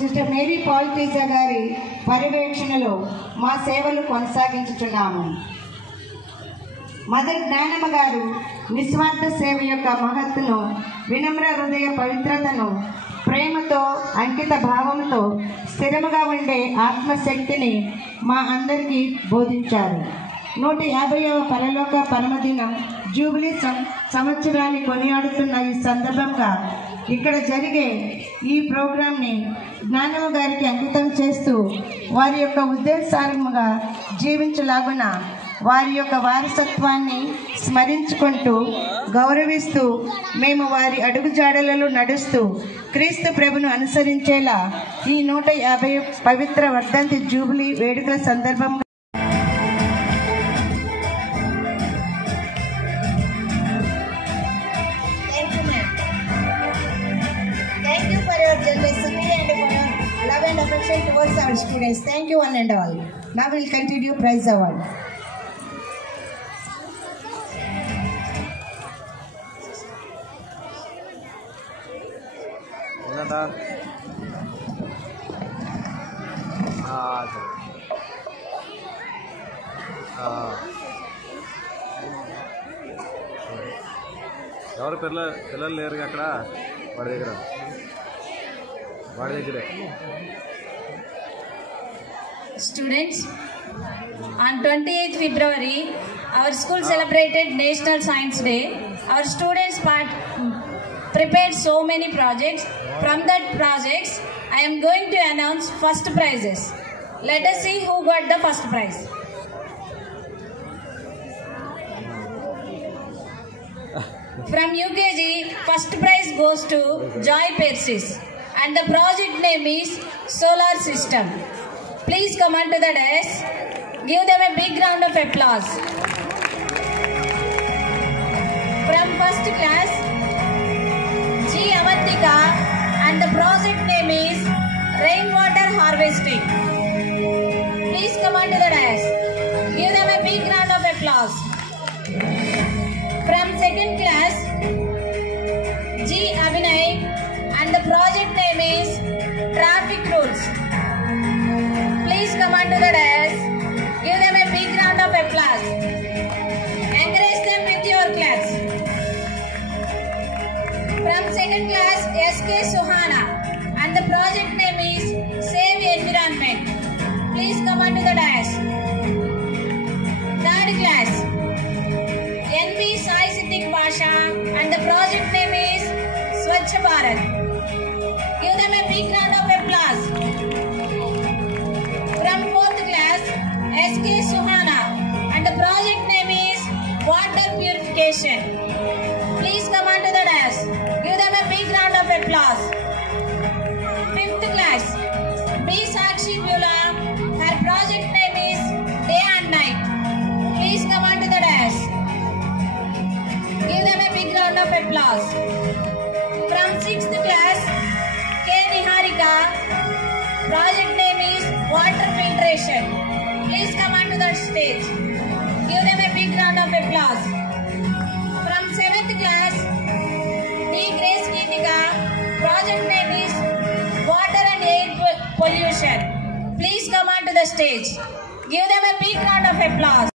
Sister Mary Paul teaser గారి పర్యవేక్షణలో మా సేవలు కొనసాగించుచున్నాము. మదర్ జ్ఞానమ్మ గారు నిస్వార్థ సేవ యొక్క మహత్తును, వినమ్ర హృదయ పవిత్రతను, ప్రేమతో అంకిత భావంతో స్థిరముగా ఉండే ఆత్మశక్తిని మా అందరికీ బోధించారు. 150వ పరలోక పరమదినం జూబిలీ సంవత్సరాన్ని కొనియాడుతున్న ఈ సందర్భంగా ఇక్కడ జరిగే ఈ ప్రోగ్రాంని జ్ఞానమ్మ గారికి అంకితం చేస్తూ వారి యొక్క ఉద్దేశాలుగా జీవించలాగున వారి యొక్క వారసత్వాన్ని స్మరించుకుంటూ గౌరవిస్తూ మేము వారి అడుగుజాడలలో నడుస్తూ క్రీస్తు ప్రభును అనుసరించేలా ఈ 150 పవిత్ర వర్ధంతి జూబిలీ వేడుకల సందర్భంగా towards our students. Thank you one and all. Now we will continue prize award. ఎవరు పిల్లలు లేరు అక్కడ వాడి దగ్గరే. Students, on 28th February, our school celebrated National Science Day. Our students prepared so many projects. From that projects, I am going to announce first prizes. Let us see who got the first prize. From UKG, first prize goes to Joy Persis, and the project name is Solar System. Please come onto the desk. Give them a big round of applause. From first class, G. Avantika, and the project name is Rainwater Harvesting. Please come onto the desk. Give them a big round of applause. From second class, G. Abhinay, and the project name is Traffic Rules. Please come onto the desk. Give them a big round of applause. Encourage them with your claps. From second class, S.K. Suhana, and the project name is Save Environment. Please come onto the desk. Third class, N.B. Sai Siddiq Basha, and the project name is Swachh Bharat. Give them a big round of applause. From fourth class, S.K. Suhana, and the project name is Water Purification. Please come onto the desk. Give them a big round of applause. Fifth class, B. Sakshi Bula, her project name is Day and Night. Please come onto the desk. Give them a big round of applause. From sixth class, K. Niharika, project name is Water Filtration. Please come onto the stage. Give them a big round of applause. From 7th class, D. Grace Geetika, project name is Water and Air Pollution. Please come onto the stage. Give them a big round of applause.